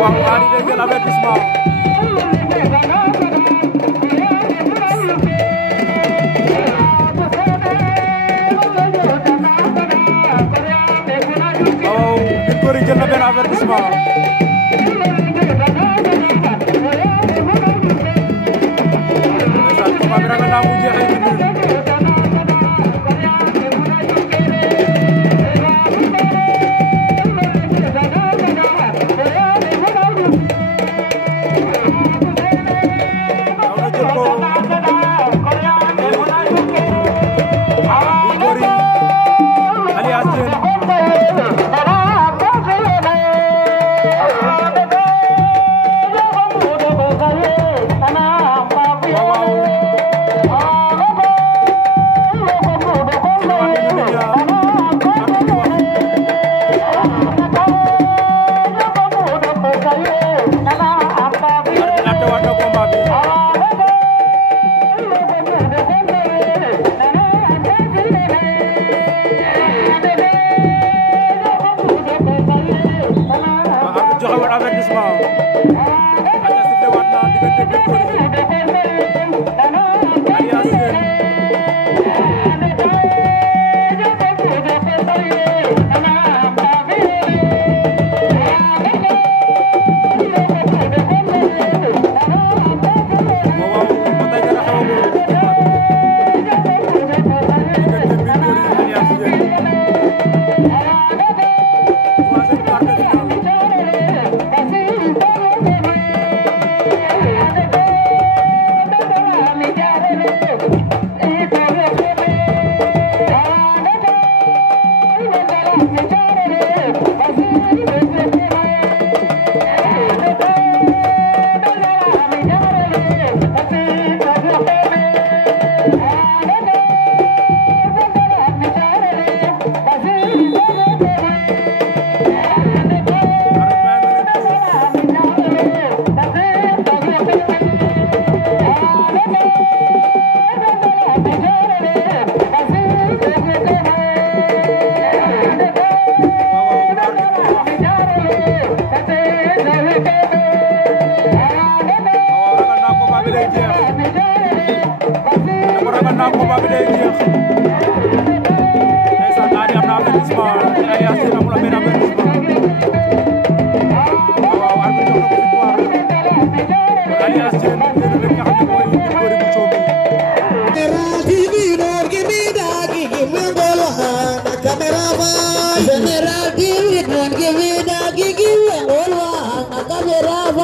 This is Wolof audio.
waaw Ali day jël avertissement waaw Victory jël na benn avertissement ndeysaan combat bi ragal naa mu jeexee ci biir joxe woon avertissement aja sifflé waat na diggante Victory alias Diène waaw ba tey dara xewagul combat bi diggante Victory alias Diène troisième quart de finale combat bi day jeex ndeysaan Ali am na avertissement alias Diène amul benn avertissement waaw arbitre jox na ko victoire kon alias Diène génn rek nga xam ne mooy Victory bu Coombi General TV, don't give me that, give me all one,